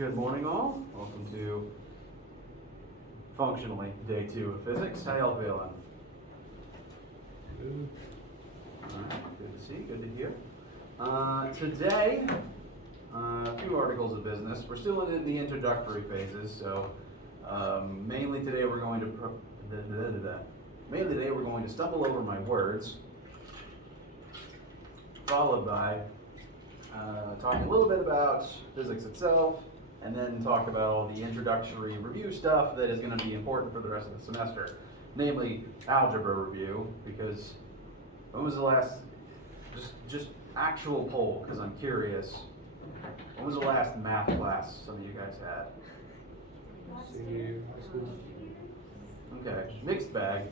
Good morning, all. Welcome to functionally day 2 of physics. How y'all feeling? Good. All right, good to see, good to hear. Today, a few articles of business. We're still in the introductory phases, so mainly today we're going to stumble over my words, followed by talking a little bit about physics itself, and then talk about all the introductory review stuff that is going to be important for the rest of the semester, namely algebra review, because when was the last, just actual poll, because I'm curious, when was the last math class some of you guys had? Senior high school. Okay, mixed bag.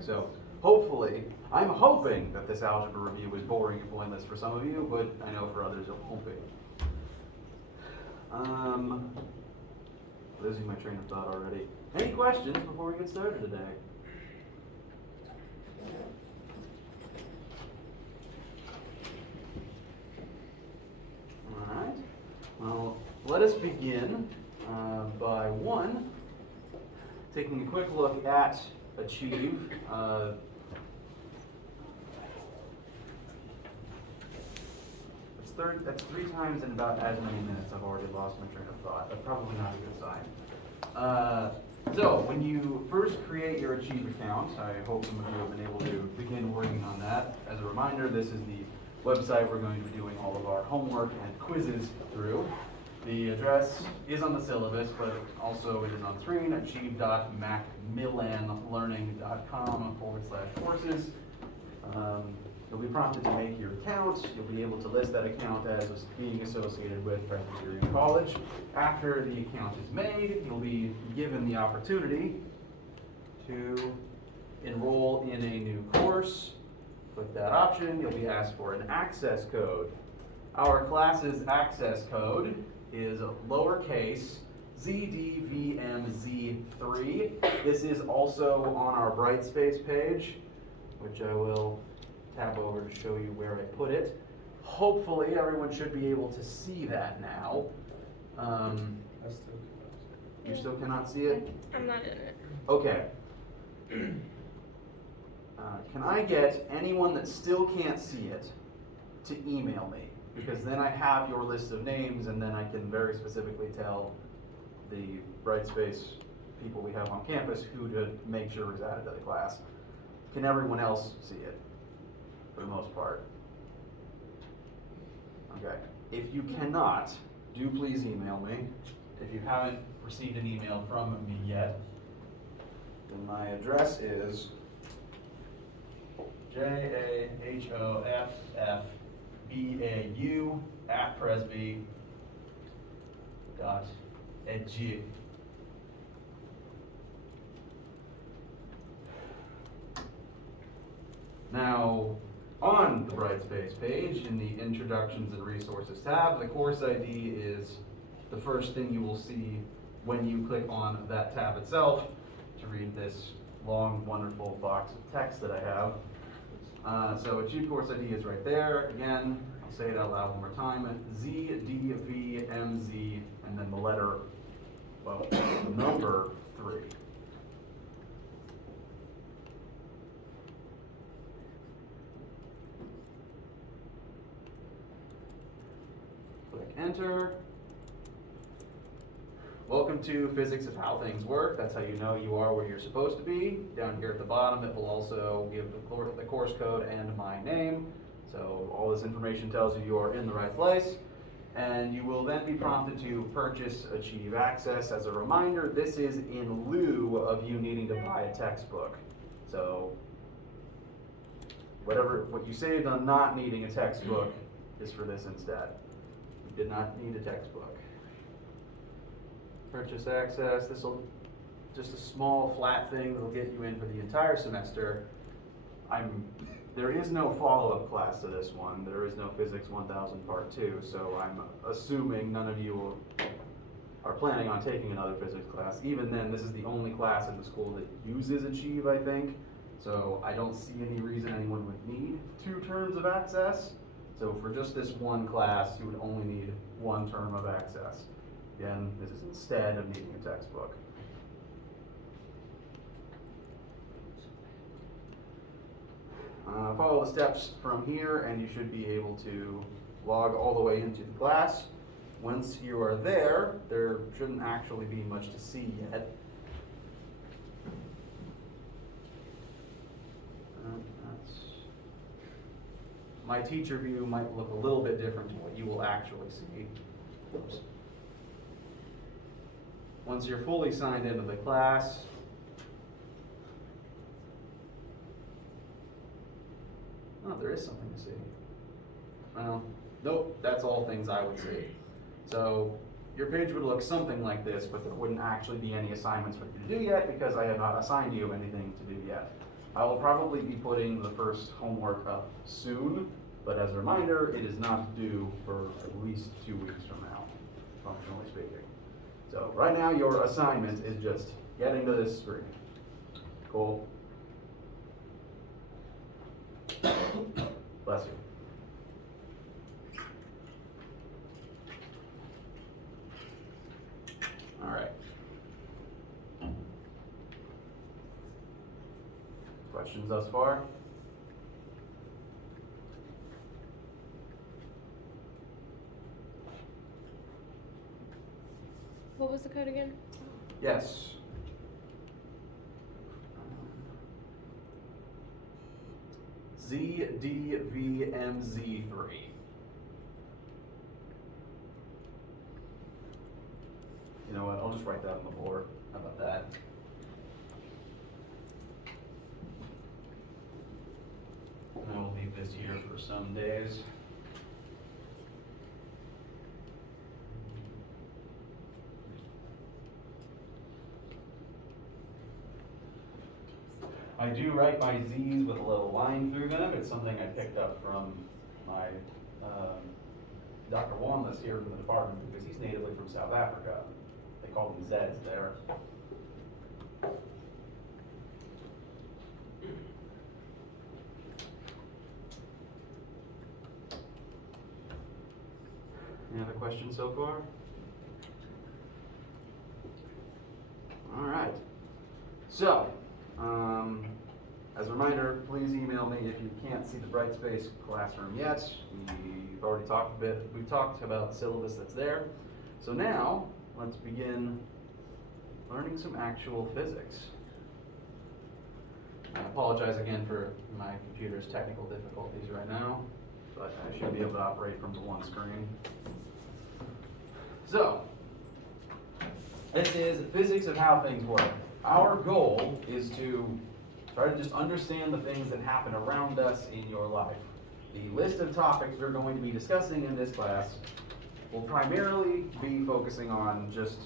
So hopefully, I'm hoping that this algebra review was boring and pointless for some of you, but I know for others it won't be. Losing my train of thought already. Any questions before we get started today? All right. Well, let us begin by taking a quick look at Achieve. That's 3 times in about as many minutes I've already lost my train of thought. That's probably not a good sign. So, when you first create your Achieve account, I hope some of you have been able to begin working on that. As a reminder, this is the website we're going to be doing all of our homework and quizzes through. The address is on the syllabus, but also it is on screen, achieve.macmillanlearning.com/courses. You'll be prompted to make your account. You'll be able to list that account as being associated with Presbyterian College. After the account is made, you'll be given the opportunity to enroll in a new course. Click that option. You'll be asked for an access code. Our class's access code is lowercase ZDVMZ3. This is also on our Brightspace page, which I will tab over to show you where I put it. Hopefully everyone should be able to see that now. You still cannot see it? I'm not in it. Okay. Can I get anyone that still can't see it to email me? Because then I have your list of names, and then I can very specifically tell the Brightspace people we have on campus who to make sure is added to the class. Can everyone else see it? For the most part. Okay. If you cannot, do please email me. If you haven't received an email from me yet, then my address is jahoffbau@presby.edu. Now, on the Brightspace page, in the Introductions and Resources tab, the course ID is the first thing you will see when you click on that tab itself to read this long, wonderful box of text that I have. So Achieve course ID is right there. Again, I'll say it out loud one more time. ZDVMZ, and then the number 3. Click enter. Welcome to Physics of How Things Work. That's how you know you are where you're supposed to be. Down here at the bottom, it will also give the course code and my name. So all this information tells you are in the right place. And you will then be prompted to purchase Achieve Access. As a reminder, this is in lieu of you needing to buy a textbook. So what you saved on not needing a textbook is for this instead. You did not need a textbook. Purchase access. This will just a small flat thing that'll get you in for the entire semester. There is no follow-up class to this one. There is no Physics 1000 Part 2, so I'm assuming none of you are planning on taking another physics class. Even then, this is the only class in the school that uses Achieve, I think. So I don't see any reason anyone would need 2 terms of access. So for just this one class, you would only need 1 term of access. Again, this is instead of needing a textbook. Follow the steps from here and you should be able to log all the way into the class. Once you are there shouldn't actually be much to see yet. My teacher view might look a little bit different to what you will actually see. Oops. Once you're fully signed into the class, oh, there is something to see. Well, nope, that's all things I would see. So your page would look something like this, but there wouldn't actually be any assignments for you to do yet because I have not assigned you anything to do yet. I will probably be putting the first homework up soon, but as a reminder, it is not due for at least 2 weeks from now, functionally speaking. So right now, your assignment is just getting to this screen. Cool. Bless you. All right. Questions thus far? What was the code again? Yes. ZDVMZ3. You know what? I'll just write that on the board. How about that? And I will leave this here for some days. I do write my Z's with a little line through them. It's something I picked up from my Dr. Wanless here from the department because he's natively from South Africa. They call them Z's there. Any other questions so far? All right. So, as a reminder, please email me if you can't see the Brightspace classroom yet. We've already talked a bit. We've talked about the syllabus that's there. So now, let's begin learning some actual physics. I apologize again for my computer's technical difficulties right now, but I should be able to operate from the one screen. So, this is physics of how things work. Our goal is to try to just understand the things that happen around us in your life. The list of topics we're going to be discussing in this class will primarily be focusing on just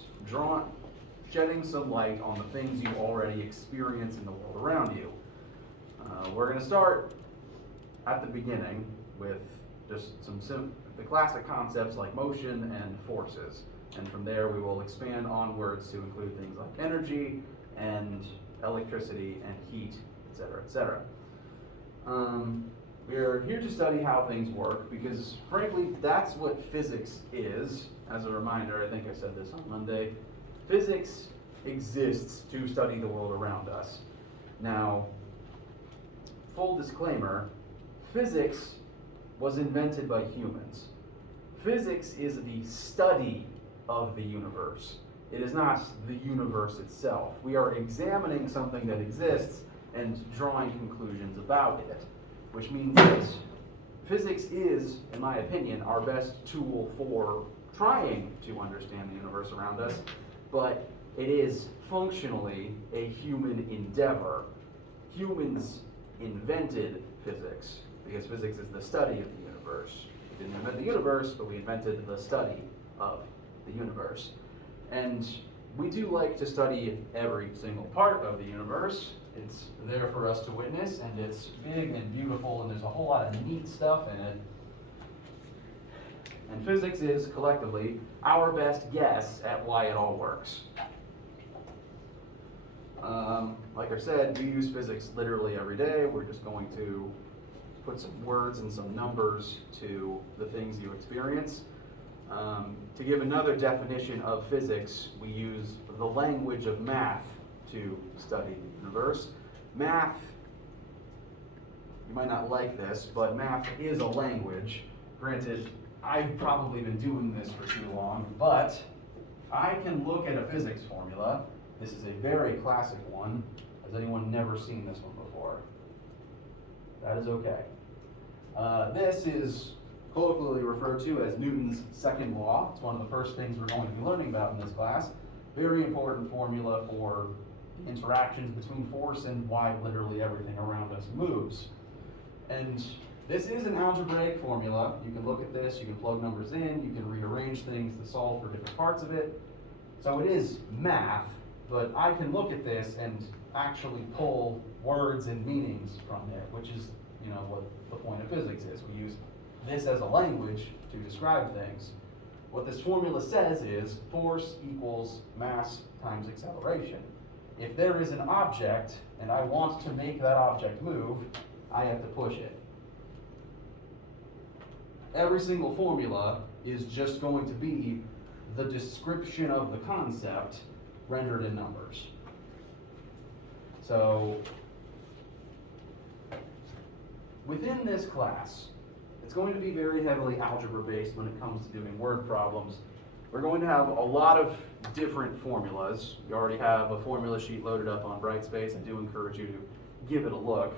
shedding some light on the things you already experience in the world around you. We're going to start at the beginning with just the classic concepts like motion and forces. And from there we will expand onwards to include things like energy and electricity and heat, etc., etc. We're here to study how things work because, frankly, that's what physics is. As a reminder, I think I said this on Monday, physics exists to study the world around us. Now, full disclaimer, physics was invented by humans. Physics is the study of the universe. It is not the universe itself. We are examining something that exists and drawing conclusions about it, which means that physics is, in my opinion, our best tool for trying to understand the universe around us, but it is functionally a human endeavor. Humans invented physics because physics is the study of the universe. We didn't invent the universe, but we invented the study of the universe. And we do like to study every single part of the universe. It's there for us to witness, and it's big and beautiful, and there's a whole lot of neat stuff in it. And physics is, collectively, our best guess at why it all works. Like I said, we use physics literally every day. We're just going to put some words and some numbers to the things you experience. To give another definition of physics, we use the language of math to study the universe. Math, you might not like this, but math is a language. Granted, I've probably been doing this for too long, but I can look at a physics formula. This is a very classic one. Has anyone never seen this one before? That is okay. This is colloquially referred to as Newton's second law. It's one of the first things we're going to be learning about in this class. Very important formula for interactions between force and why literally everything around us moves. And this is an algebraic formula. You can look at this, you can plug numbers in, you can rearrange things to solve for different parts of it. So it is math, but I can look at this and actually pull words and meanings from it, which is, what the point of physics is. We use this as a language to describe things. What this formula says is force equals mass times acceleration. If there is an object and I want to make that object move, I have to push it. Every single formula is just going to be the description of the concept rendered in numbers. So, within this class, it's going to be very heavily algebra based when it comes to doing word problems. We're going to have a lot of different formulas. You already have a formula sheet loaded up on Brightspace. I do encourage you to give it a look.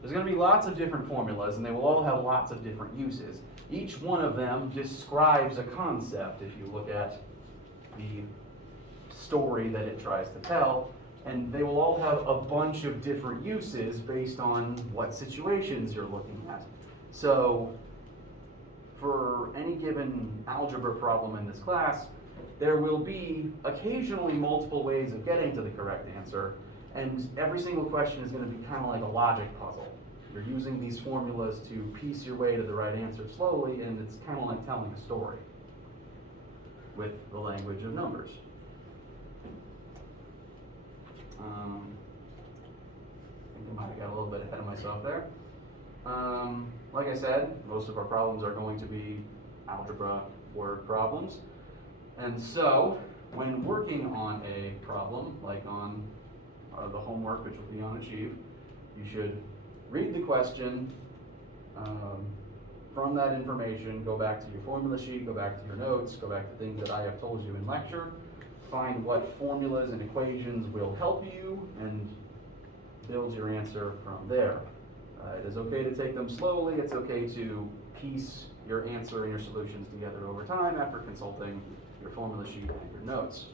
There's going to be lots of different formulas, and they will all have lots of different uses. Each one of them describes a concept if you look at the story that it tries to tell, and they will all have a bunch of different uses based on what situations you're looking at. So, for any given algebra problem in this class, there will be occasionally multiple ways of getting to the correct answer, and every single question is going to be kind of like a logic puzzle. You're using these formulas to piece your way to the right answer slowly, and it's kind of like telling a story with the language of numbers. I think I might have got a little bit ahead of myself there. Like I said, most of our problems are going to be algebra word problems. And so, when working on a problem, like on the homework, which will be on Achieve, you should read the question. From that information, go back to your formula sheet, go back to your notes, go back to things that I have told you in lecture, find what formulas and equations will help you, and build your answer from there. It is okay to take them slowly. It's okay to piece your answer and your solutions together over time after consulting your formula sheet and your notes.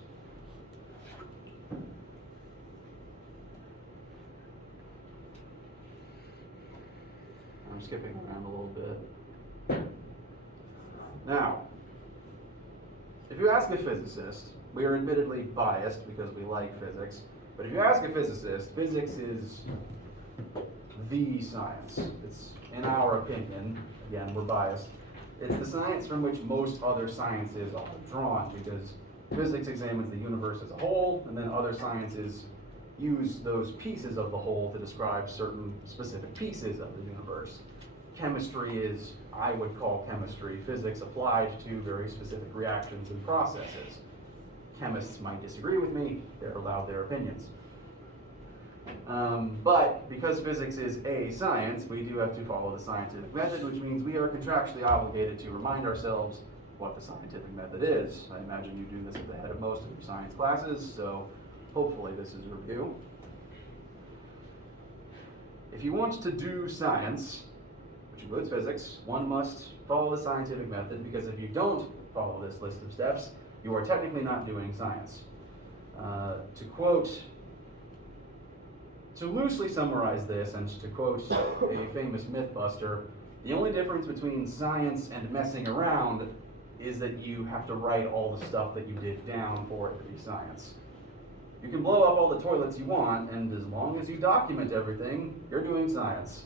I'm skipping around a little bit. Now, if you ask a physicist, we are admittedly biased because we like physics, but if you ask a physicist, physics is the science. It's, in our opinion, again, we're biased, it's the science from which most other sciences are drawn, because physics examines the universe as a whole, and then other sciences use those pieces of the whole to describe certain specific pieces of the universe. Chemistry is, I would call chemistry, physics applied to very specific reactions and processes. Chemists might disagree with me, they're allowed their opinions. But because physics is a science, we do have to follow the scientific method, which means we are contractually obligated to remind ourselves what the scientific method is. I imagine you do this at the head of most of your science classes, so hopefully this is a review. If you want to do science, which includes physics, one must follow the scientific method, because if you don't follow this list of steps, you are technically not doing science. To loosely summarize this, and to quote a famous mythbuster, the only difference between science and messing around is that you have to write all the stuff that you did down for it to be science. You can blow up all the toilets you want, and as long as you document everything, you're doing science.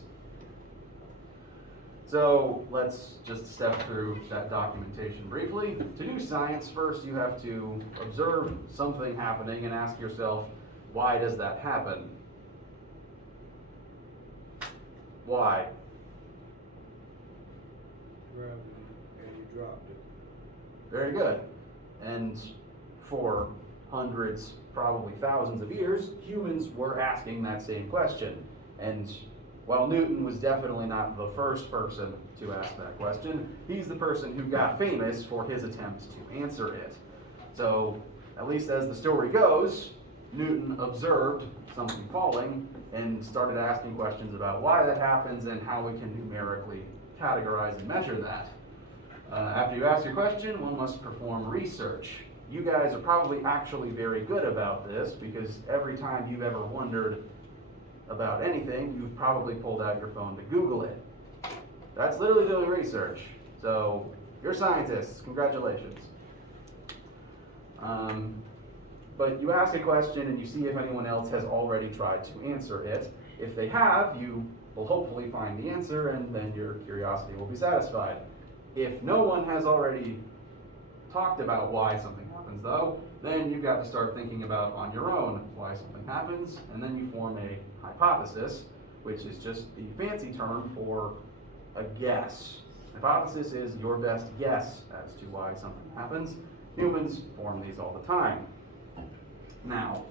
So let's just step through that documentation briefly. To do science, first you have to observe something happening and ask yourself, why does that happen? Why? Gravity, and you dropped it. Very good. And for hundreds, probably thousands of years, humans were asking that same question. And while Newton was definitely not the first person to ask that question, he's the person who got famous for his attempts to answer it. So, at least as the story goes, Newton observed something falling and started asking questions about why that happens and how we can numerically categorize and measure that. After you ask your question, one must perform research. You guys are probably actually very good about this because every time you've ever wondered about anything, you've probably pulled out your phone to Google it. That's literally doing research. So, you're scientists, congratulations. But you ask a question and you see if anyone else has already tried to answer it. If they have, you will hopefully find the answer and then your curiosity will be satisfied. If no one has already talked about why something happens though, then you've got to start thinking about on your own why something happens, and then you form a hypothesis, which is just the fancy term for a guess. Hypothesis is your best guess as to why something happens. Humans form these all the time. Now,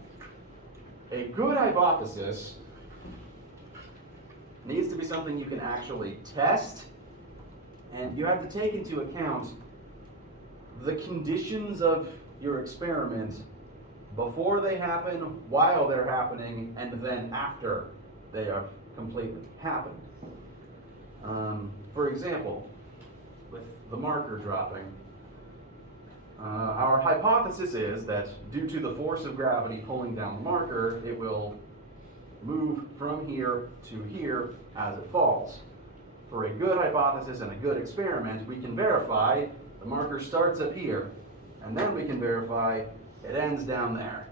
a good hypothesis needs to be something you can actually test, and you have to take into account the conditions of your experiment before they happen, while they're happening, and then after they have completely happened. For example, with the marker dropping, our hypothesis is that due to the force of gravity pulling down the marker, it will move from here to here as it falls. For a good hypothesis and a good experiment, we can verify the marker starts up here, and then we can verify it ends down there.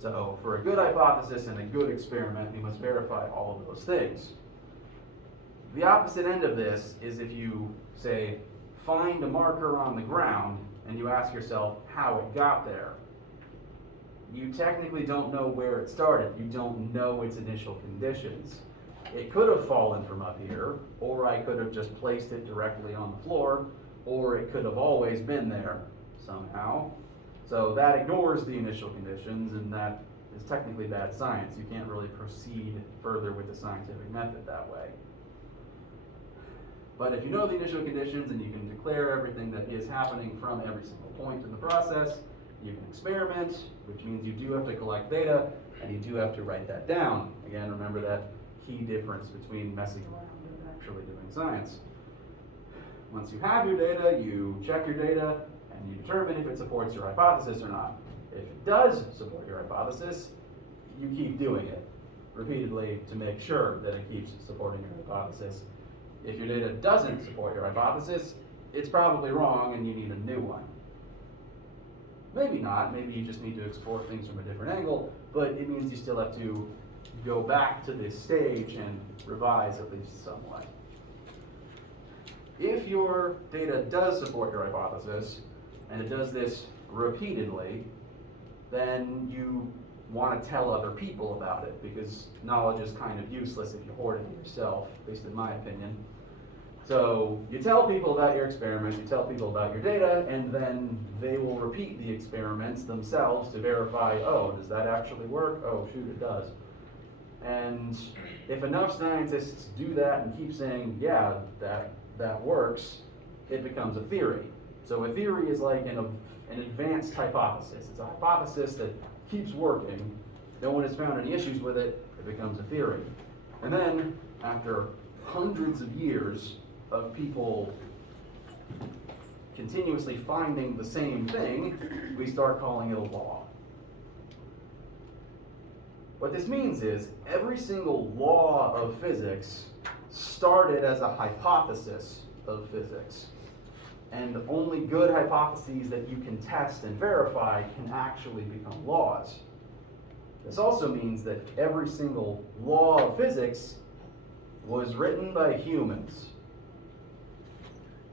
So for a good hypothesis and a good experiment, we must verify all of those things. The opposite end of this is if you, say, find a marker on the ground and you ask yourself how it got there. You technically don't know where it started. You don't know its initial conditions. It could have fallen from up here, or I could have just placed it directly on the floor, or it could have always been there somehow. So that ignores the initial conditions, and that is technically bad science. You can't really proceed further with the scientific method that way. But if you know the initial conditions and you can declare everything that is happening from every single point in the process, you can experiment, which means you do have to collect data, and you do have to write that down. Again, remember that key difference between messing around and actually doing science. Once you have your data, you check your data, and you determine if it supports your hypothesis or not. If it does support your hypothesis, you keep doing it repeatedly to make sure that it keeps supporting your hypothesis. If your data doesn't support your hypothesis, it's probably wrong and you need a new one. Maybe not, maybe you just need to explore things from a different angle, but it means you still have to go back to this stage and revise at least somewhat. If your data does support your hypothesis, and it does this repeatedly, then you want to tell other people about it, because knowledge is kind of useless if you hoard it yourself, at least in my opinion. So you tell people about your experiments, you tell people about your data, and then they will repeat the experiments themselves to verify, oh, does that actually work? Oh, shoot, it does. And if enough scientists do that and keep saying, yeah, that works, it becomes a theory. So a theory is like an advanced hypothesis. It's a hypothesis that keeps working. No one has found any issues with it, it becomes a theory. And then, after hundreds of years of people continuously finding the same thing, we start calling it a law. What this means is, every single law of physics started as a hypothesis of physics. And only good hypotheses that you can test and verify can actually become laws. This also means that every single law of physics was written by humans.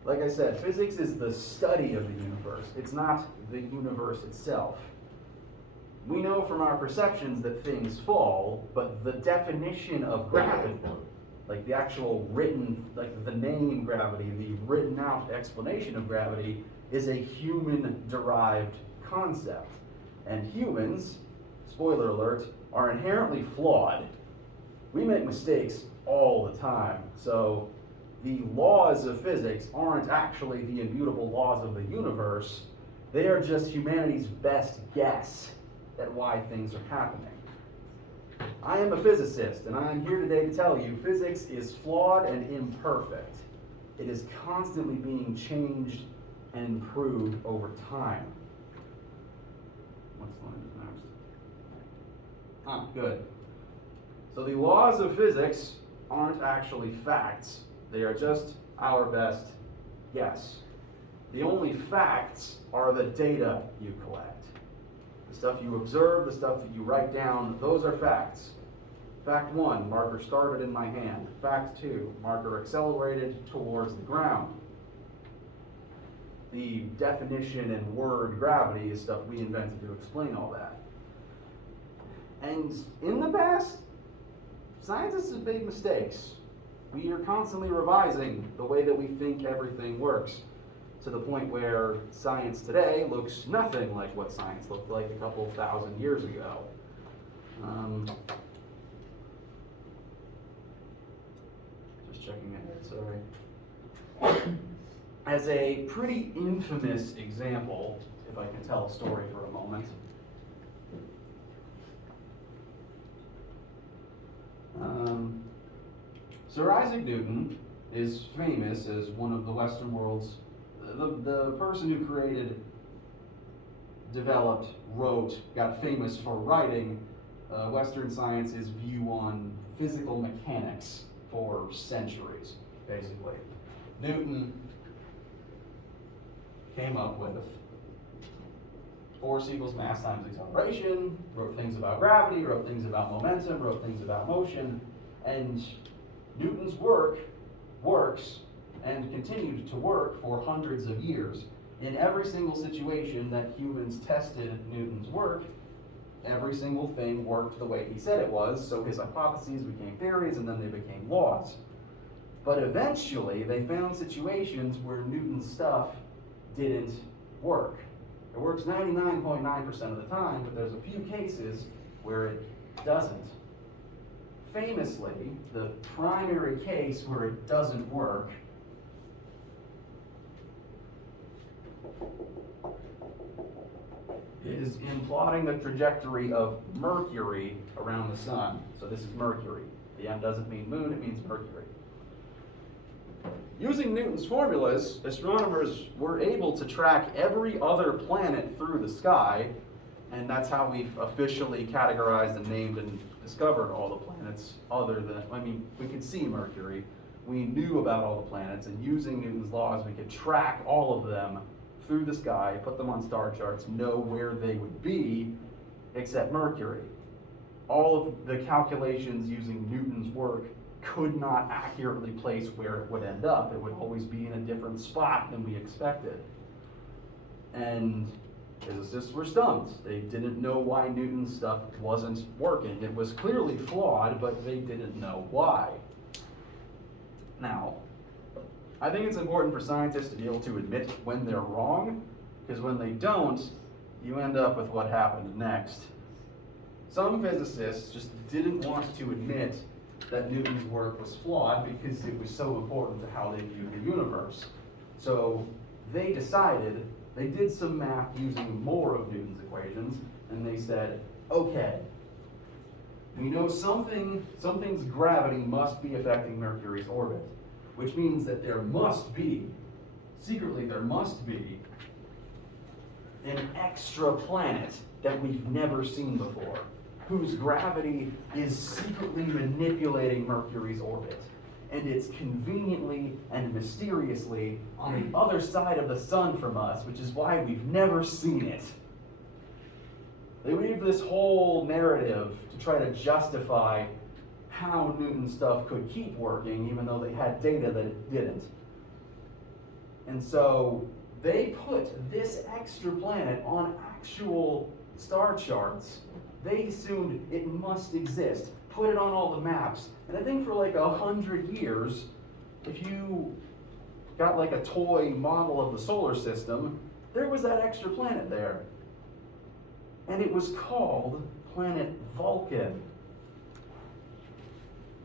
Like I said, physics is the study of the universe. It's not the universe itself. We know from our perceptions that things fall, but the definition of gravity like the actual written, like the name gravity, the written out explanation of gravity is a human-derived concept. And humans, spoiler alert, are inherently flawed. We make mistakes all the time. So the laws of physics aren't actually the immutable laws of the universe. They are just humanity's best guess at why things are happening. I am a physicist, and I am here today to tell you physics is flawed and imperfect. It is constantly being changed and improved over time. What's the line next? Good. So the laws of physics aren't actually facts. They are just our best guess. The only facts are the data you collect. The stuff you observe, the stuff that you write down, those are facts. Fact 1, marker started in my hand. Fact 2, marker accelerated towards the ground. The definition and word gravity is stuff we invented to explain all that. And in the past, scientists have made mistakes. We are constantly revising the way that we think everything works, to the point where science today looks nothing like what science looked like a couple thousand years ago. Just checking in, sorry. As a pretty infamous example, if I can tell a story for a moment. Sir Isaac Newton is famous as one of the Western world's, the person who created, developed, wrote, got famous for writing Western science's view on physical mechanics for centuries, basically. Newton came up with force equals mass times acceleration, wrote things about gravity, wrote things about momentum, wrote things about motion, and Newton's work works and continued to work for hundreds of years. In every single situation that humans tested Newton's work, every single thing worked the way he said it was, so his hypotheses became theories and then they became laws. But eventually they found situations where Newton's stuff didn't work. It works 99.9% of the time, but there's a few cases where it doesn't. Famously, the primary case where it doesn't work is in plotting the trajectory of Mercury around the sun. So this is Mercury. The M doesn't mean moon, it means Mercury. Using Newton's formulas, astronomers were able to track every other planet through the sky, and that's how we've officially categorized and named and discovered all the planets other than, we could see Mercury. We knew about all the planets, and using Newton's laws, we could track all of them through the sky, put them on star charts, know where they would be, except Mercury. All of the calculations using Newton's work could not accurately place where it would end up. It would always be in a different spot than we expected. And physicists were stumped. They didn't know why Newton's stuff wasn't working. It was clearly flawed, but they didn't know why. Now, I think it's important for scientists to be able to admit when they're wrong, because when they don't, you end up with what happened next. Some physicists just didn't want to admit that Newton's work was flawed because it was so important to how they viewed the universe. So they decided, they did some math using more of Newton's equations, and they said, okay, we know something's gravity must be affecting Mercury's orbit, which means that there must be, secretly there must be, an extra planet that we've never seen before, whose gravity is secretly manipulating Mercury's orbit. And it's conveniently and mysteriously on the other side of the sun from us, which is why we've never seen it. They weave this whole narrative to try to justify how Newton's stuff could keep working, even though they had data that it didn't. And so they put this extra planet on actual star charts. They assumed it must exist, put it on all the maps. And I think for like 100 years, if you got like a toy model of the solar system, there was that extra planet there. And it was called Planet Vulcan.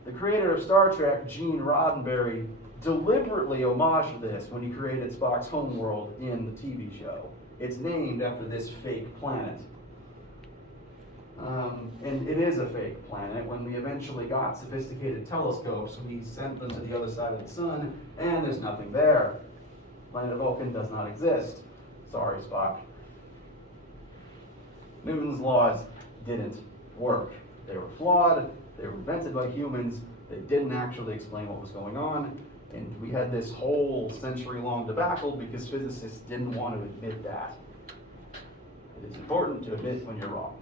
The creator of Star Trek, Gene Roddenberry, deliberately homaged this when he created Spock's homeworld in the TV show. It's named after this fake planet. And it is a fake planet. When we eventually got sophisticated telescopes, we sent them to the other side of the sun, and there's nothing there. Planet Vulcan does not exist. Sorry, Spock. Newton's laws didn't work. They were flawed. They were invented by humans. They didn't actually explain what was going on. And we had this whole century-long debacle because physicists didn't want to admit that. It is important to admit when you're wrong.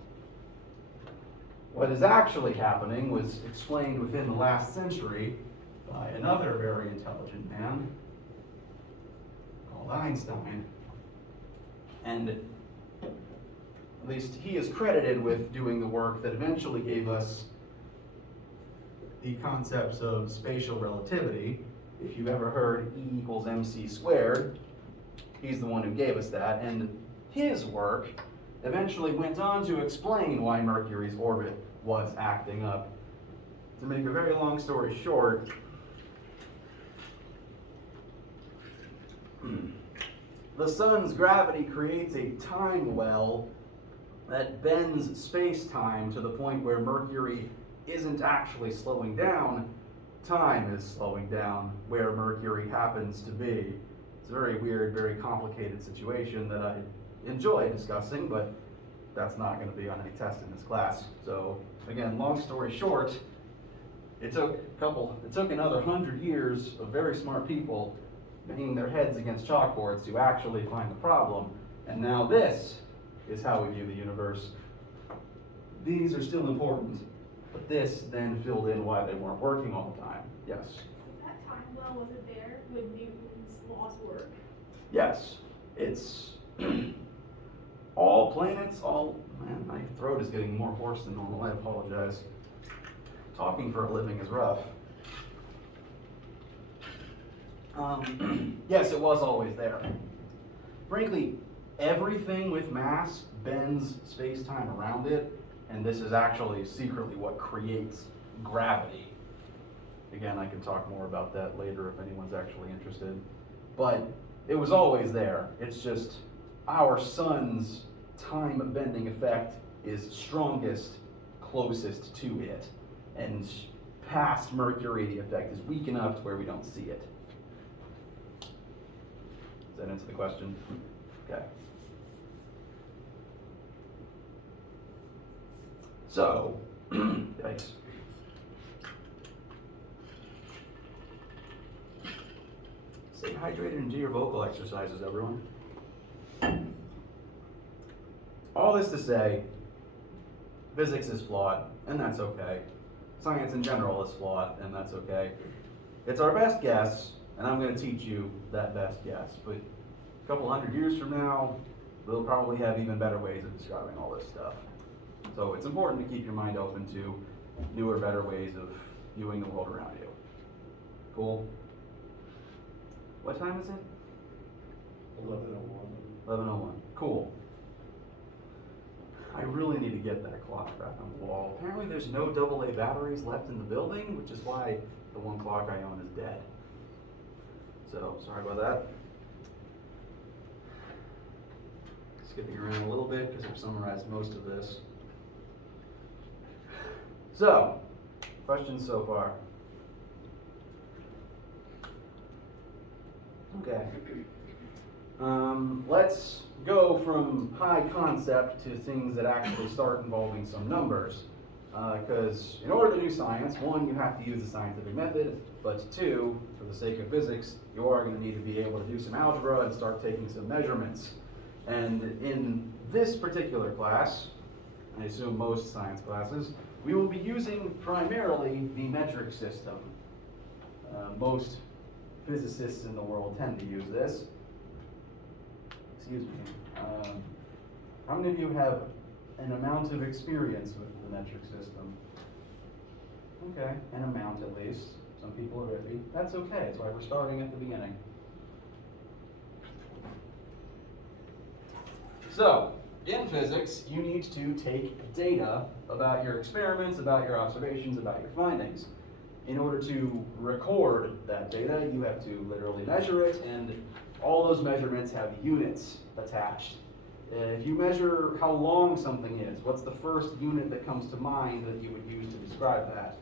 What is actually happening was explained within the last century by another very intelligent man called Einstein. And at least he is credited with doing the work that eventually gave us the concepts of spatial relativity. If you've ever heard E equals mc squared, he's the one who gave us that. And his work eventually went on to explain why Mercury's orbit was acting up. To make a very long story short, the sun's gravity creates a time well that bends space-time to the point where Mercury isn't actually slowing down. Time is slowing down where Mercury happens to be. It's a very weird, very complicated situation that I enjoy discussing, but that's not going to be on any test in this class. So again, long story short, it took another 100 years of very smart people banging their heads against chalkboards to actually find the problem. And now this is how we view the universe. These are still important, but this then filled in why they weren't working all the time. Yes? So that time well wasn't there when Newton's laws work? Yes. It's all planets, man, my throat is getting more hoarse than normal. I apologize. Talking for a living is rough. Yes, it was always there. Frankly, everything with mass bends space-time around it, and this is actually secretly what creates gravity. Again, I can talk more about that later if anyone's actually interested. But it was always there. It's just our sun's time-bending effect is strongest, closest to it. And past Mercury, the effect is weak enough to where we don't see it. Does that answer the question? Okay. So, yikes. Stay hydrated and do your vocal exercises, everyone. All this to say, physics is flawed, and that's okay. Science in general is flawed, and that's okay. It's our best guess, and I'm going to teach you that best guess. But a couple hundred years from now, we'll probably have even better ways of describing all this stuff. So it's important to keep your mind open to newer, better ways of viewing the world around you. Cool? What time is it? 11:01. 11:01. Cool. I really need to get that clock back on the wall. Apparently there's no AA batteries left in the building, which is why the one clock I own is dead. So, sorry about that. Skipping around a little bit because I've summarized most of this. So, questions so far? Okay. Let's go from high concept to things that actually start involving some numbers. Because in order to do science, one, you have to use the scientific method, but two, for the sake of physics, you are going to need to be able to do some algebra and start taking some measurements. And in this particular class, I assume most science classes, we will be using primarily the metric system. Most physicists in the world tend to use this. Excuse me. How many of you have an amount of experience with the metric system? Okay, an amount at least. Some people are iffy. That's okay, that's why we're starting at the beginning. So, in physics, you need to take data about your experiments, about your observations, about your findings. In order to record that data, you have to literally measure it, and all those measurements have units attached. If you measure how long something is, what's the first unit that comes to mind that you would use to describe that?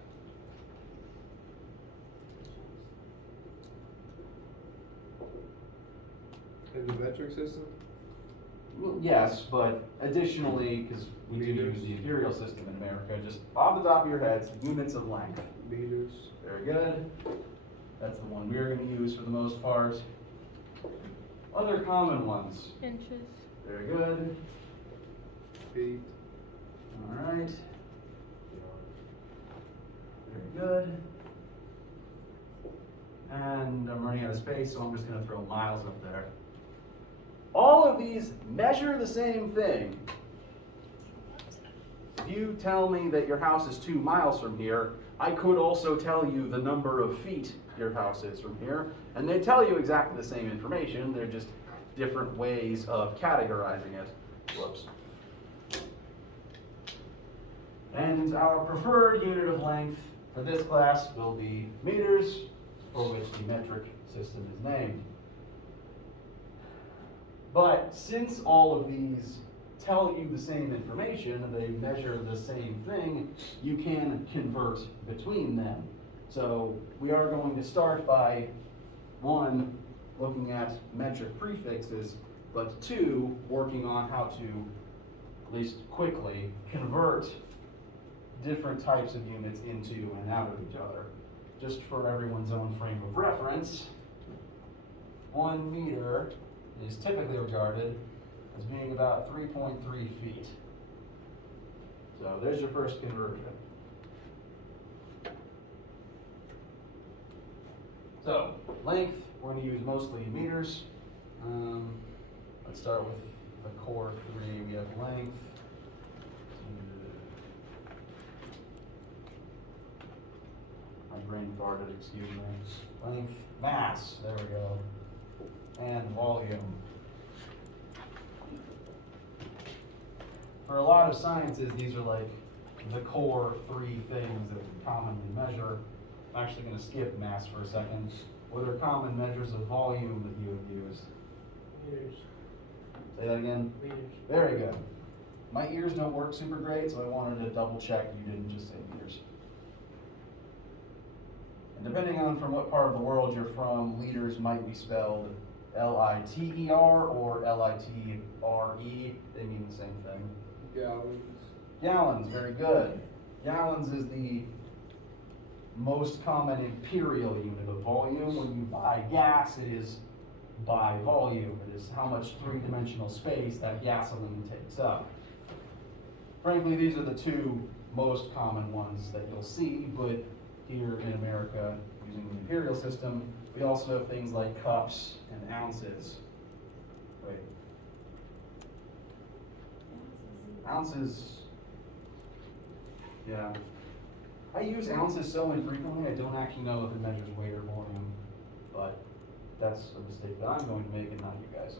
In the metric system? Well, yes, but additionally, because we do Meters. use the imperial system in America, just off the top of your heads, units of length. Meters. Very good. That's the one we're going to use for the most part. Other common ones. Inches. Very good. Feet. All right. Very good. And I'm running out of space, so I'm just going to throw miles up there. All of these measure the same thing. If you tell me that your house is 2 miles from here, I could also tell you the number of feet your house is from here, and they tell you exactly the same information. They're just different ways of categorizing it. Whoops. And our preferred unit of length for this class will be meters, for which the metric system is named. But since all of these tell you the same information and they measure the same thing, you can convert between them. So we are going to start by, 1, looking at metric prefixes, but 2, working on how to, at least quickly, convert different types of units into and out of each other. Just for everyone's own frame of reference, 1 meter is typically regarded as being about 3.3 feet. So there's your first conversion. So length, we're going to use mostly meters. Let's start with the core 3. We have length. My brain farted, excuse me. Length, mass, there we go. And volume. For a lot of sciences, these are like the core 3 things that we commonly measure. I'm actually going to skip mass for a second. What are common measures of volume that you would use? Meters. Say that again? Meters. Very good. My ears don't work super great, so I wanted to double check you didn't just say meters. And depending on from what part of the world you're from, liters might be spelled L-I-T-E-R or L-I-T-R-E. They mean the same thing. Gallons. Gallons, very good. Gallons is the most common imperial unit of volume. When you buy gas, it is by volume. It is how much 3-dimensional space that gasoline takes up. Frankly, these are the 2 most common ones that you'll see, but here in America, using the imperial system, we also have things like cups and ounces. Wait. Ounces. Yeah. I use ounces so infrequently, I don't actually know if it measures weight or volume, but that's a mistake that I'm going to make and not you guys.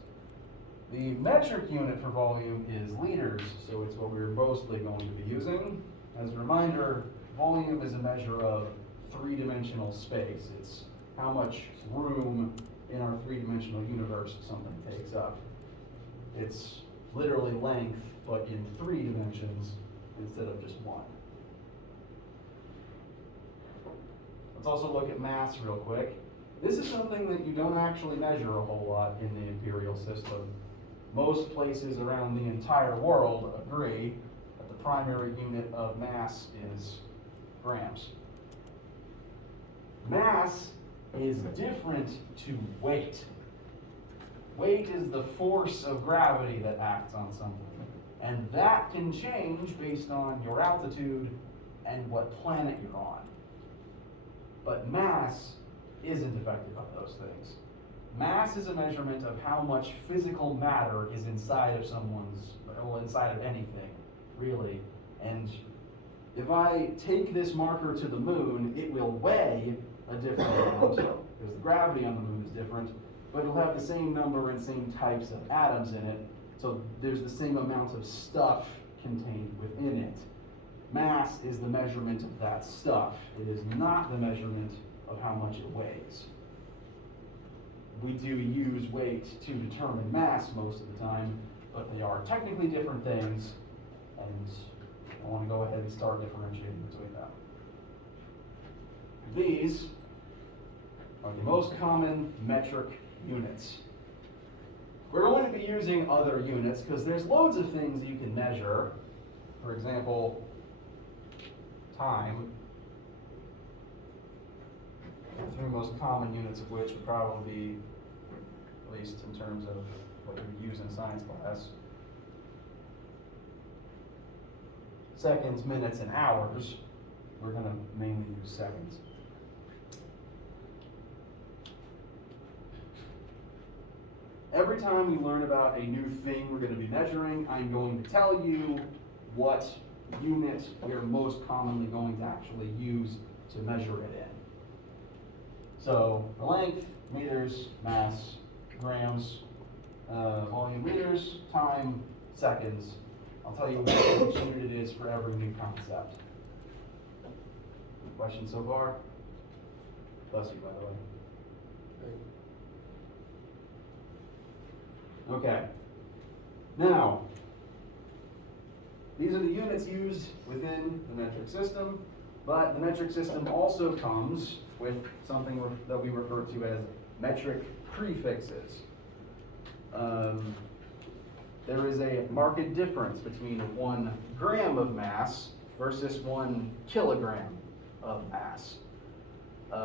The metric unit for volume is liters, so it's what we're mostly going to be using. As a reminder, volume is a measure of 3-dimensional space. It's how much room in our 3-dimensional universe something takes up. It's literally length, but in 3 dimensions instead of just 1. Let's also look at mass real quick. This is something that you don't actually measure a whole lot in the imperial system. Most places around the entire world agree that the primary unit of mass is grams. Mass is different to weight. Weight is the force of gravity that acts on something. And that can change based on your altitude and what planet you're on. But mass isn't affected by those things. Mass is a measurement of how much physical matter is inside of inside of anything, really. And If I take this marker to the moon, it will weigh a different amount, because the gravity on the moon is different, but it'll have the same number and same types of atoms in it, so there's the same amount of stuff contained within it. Mass is the measurement of that stuff. It is not the measurement of how much it weighs. We do use weight to determine mass most of the time, but they are technically different things, and I want to go ahead and start differentiating between them. These are the most common metric units. We're going to be using other units because there's loads of things you can measure. For example, time. The three most common units of which would probably be, at least in terms of what you would use in science class, seconds, minutes, and hours. We're going to mainly use seconds. Every time we learn about a new thing we're going to be measuring, I'm going to tell you what unit we're most commonly going to actually use to measure it in. So the length, meters, mass, grams, volume liters, time, seconds. I'll tell you which unit it is for every new concept. Questions so far? Bless you, by the way. Okay. Now, these are the units used within the metric system, but the metric system also comes with something that we refer to as metric prefixes. There is a marked difference between 1 gram of mass versus 1 kilogram of mass.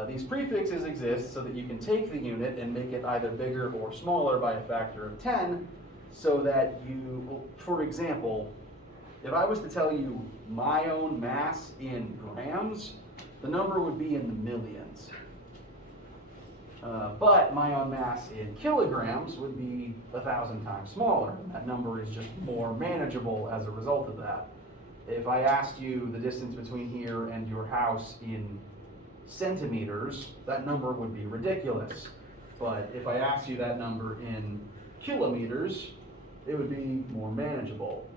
These prefixes exist so that you can take the unit and make it either bigger or smaller by a factor of 10, so that you, for example, if I was to tell you my own mass in grams, the number would be in the millions. But my own mass in kilograms would be 1,000 times smaller. That number is just more manageable as a result of that. If I asked you the distance between here and your house in centimeters, that number would be ridiculous. But if I asked you that number in kilometers, it would be more manageable.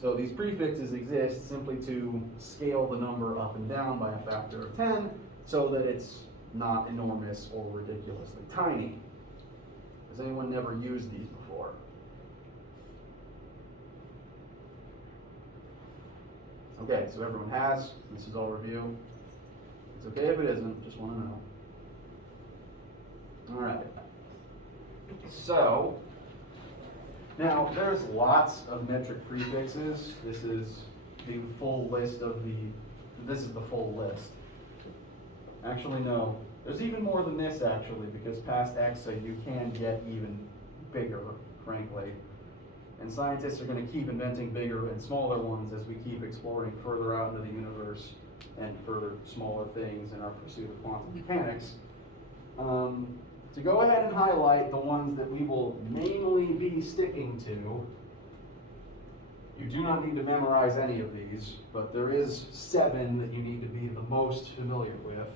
So these prefixes exist simply to scale the number up and down by a factor of 10 so that it's not enormous or ridiculously tiny. Has anyone never used these before? Okay, so everyone has. This is all review. It's okay if it isn't, just want to know. All right. So, now there's lots of metric prefixes. This is the full list of this is the full list. Actually, no. There's even more than this, actually, because past EXA you can get even bigger, frankly. And scientists are going to keep inventing bigger and smaller ones as we keep exploring further out into the universe and further smaller things in our pursuit of quantum mechanics. To go ahead and highlight the ones that we will mainly be sticking to, you do not need to memorize any of these, but there is 7 that you need to be the most familiar with.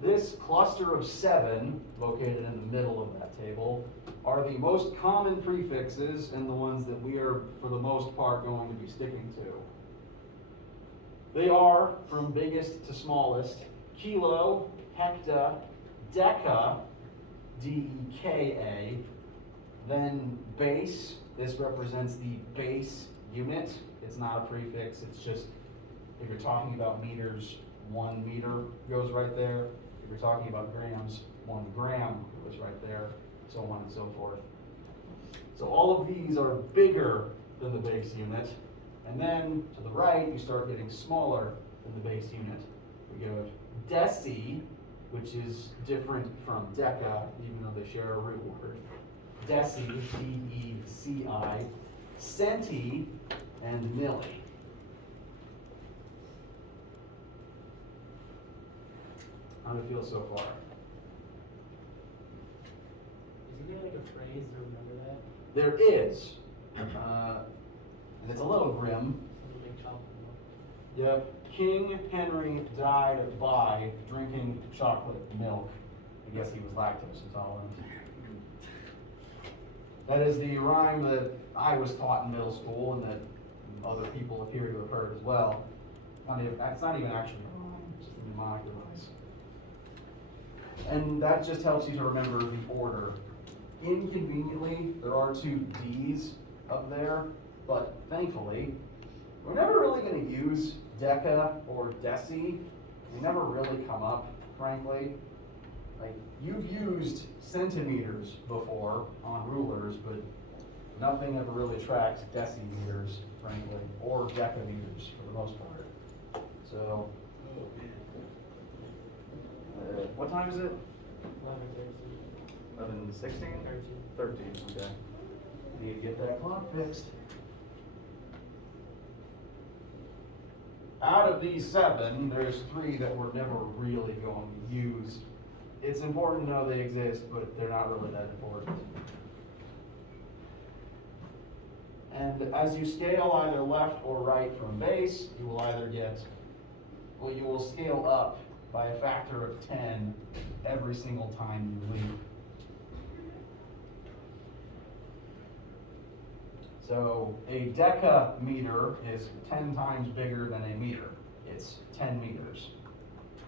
This cluster of 7, located in the middle of that table, are the most common prefixes and the ones that we are, for the most part, going to be sticking to. They are, from biggest to smallest, kilo, hecta, deca, D-E-K-A, then base. This represents the base unit. It's not a prefix, it's just, if you're talking about meters, 1 meter goes right there. If you're talking about grams, 1 gram goes right there, so on and so forth. So all of these are bigger than the base unit, and then to the right, you start getting smaller than the base unit. We have deci, which is different from deca, even though they share a root word. Deci, D-E-C-I, centi, and milli. How do you feel so far? Isn't there like a phrase to remember that? There is, and it's a little grim. Something like chocolate milk. Yep, King Henry died by drinking chocolate milk. I guess he was lactose intolerant. That is the rhyme that I was taught in middle school and that other people appear to have heard as well. It's not even actually a rhyme, it's just a mnemonic device. And that just helps you to remember the order. Inconveniently, there are two D's up there, but thankfully, we're never really going to use deca or deci. They never really come up, frankly. Like, you've used centimeters before on rulers, but nothing ever really tracks decimeters, frankly, or decameters for the most part. So, what time is it? 11:16? 13, okay. Need to get that clock fixed. Out of these 7, there's 3 that we're never really going to use. It's important to know they exist, but they're not really that important. And as you scale either left or right from base, you will either you will scale up by a factor of 10 every single time you leap. So a decameter is 10 times bigger than a meter. It's 10 meters.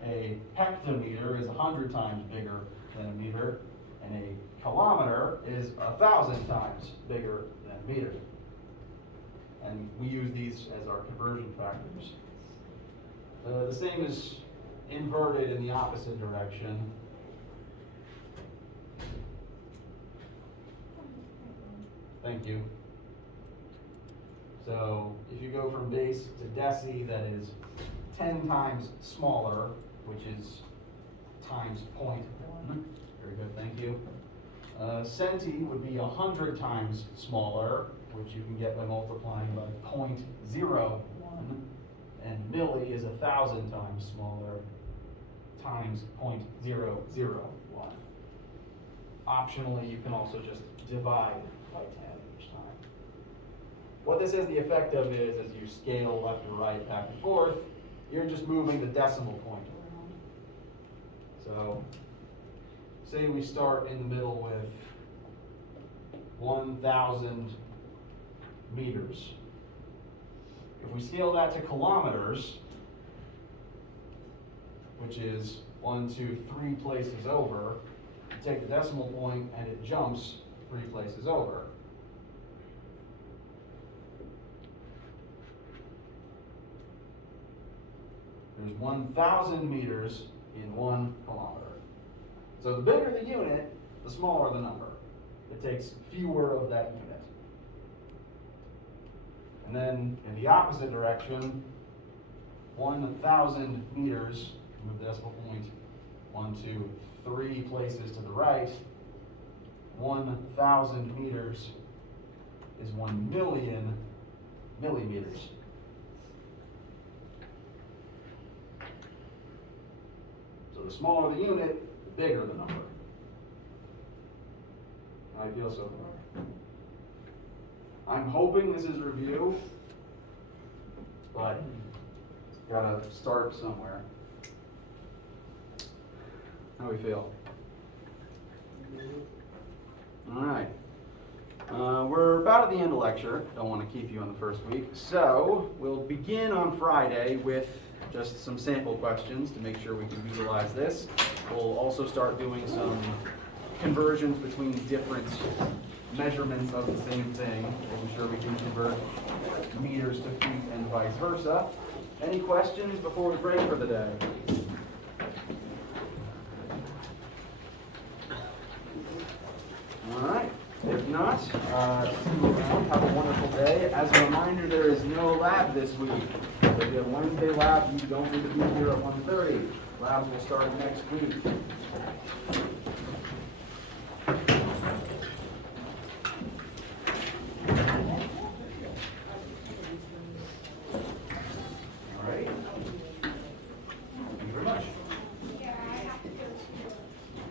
A hectometer is 100 times bigger than a meter, and a kilometer is 1,000 times bigger than a meter. And we use these as our conversion factors. The same is inverted in the opposite direction. Thank you. So if you go from base to deci, that is 10 times smaller, which is times 0.1. Very good, thank you. Centi would be 100 times smaller, which you can get by multiplying by 0.01. And milli is 1,000 times smaller, times 0.001. Optionally, you can also just divide by 10 each time. What this has the effect of is, as you scale left or right, back and forth, you're just moving the decimal point around. So, say we start in the middle with 1,000 meters. If we scale that to kilometers, which is 1, 2, 3 places over, you take the decimal point and it jumps 3 places over. There's 1,000 meters in 1 kilometer. So the bigger the unit, the smaller the number. It takes fewer of that unit. And then in the opposite direction, 1,000 meters, move the decimal point 1, 2, 3 places to the right. 1,000 meters is 1 million millimeters. So the smaller the unit, the bigger the number. How do you feel so far? I'm hoping this is review, but gotta start somewhere. How do we feel? All right. We're about at the end of lecture. Don't want to keep you on the first week. So we'll begin on Friday with just some sample questions to make sure we can utilize this. We'll also start doing some conversions between different measurements of the same thing, making sure we can convert meters to feet and vice versa. Any questions before we break for the day? All right. If not, see you around. Have a wonderful day. As a reminder, there is no lab this week. if you have Wednesday lab, you don't need to be here at 1:30. Labs will start next week. All right. Thank you very much. Yeah, I have to go to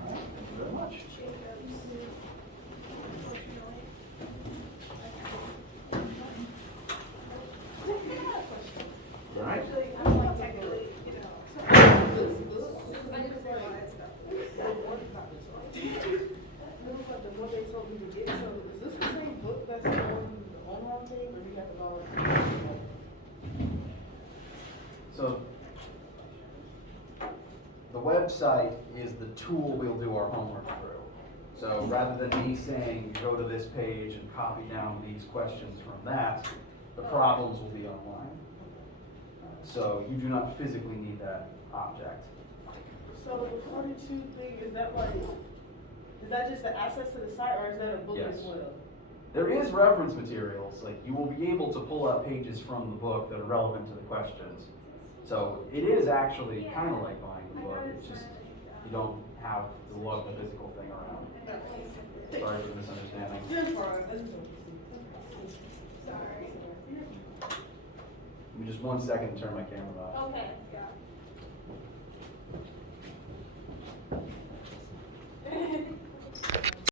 Thank you very much. Jacob's, unfortunately. All right. Actually, I'm like technically, you know. I just realized that. What they told me to get, so is this the same book that's on the online thing, or do you have to go? So the website is the tool we'll do our homework through. So rather than me saying, go to this page and copy down these questions from that, the problems will be online. So you do not physically need that object. So the 42 thing, is that like, is that just the access to the site, or is that a book as Yes. well? There is reference materials, like you will be able to pull out pages from the book that are relevant to the questions. So it is actually kind of like buying the book, it's just you don't have to lug the physical thing around. Sorry for the misunderstanding. You're fine. I just don't see. Sorry. Give me just 1 second to turn my camera off. Okay, yeah.